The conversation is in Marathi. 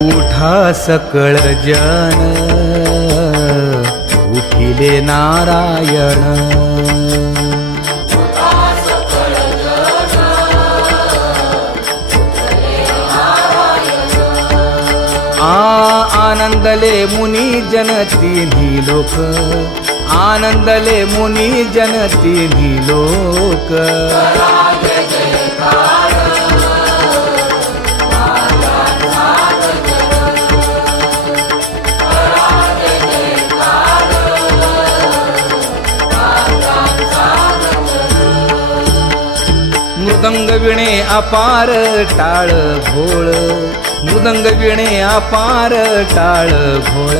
उठा सकळ जन उठिले नारायण। आनंदले मुनी जन तिन्ही लोक, आनंदले मुनी जन तिन्ही लोक। मृदंग विणे अपार टाळ भोळ, मृदंग विणे अपार टाळ भोळ।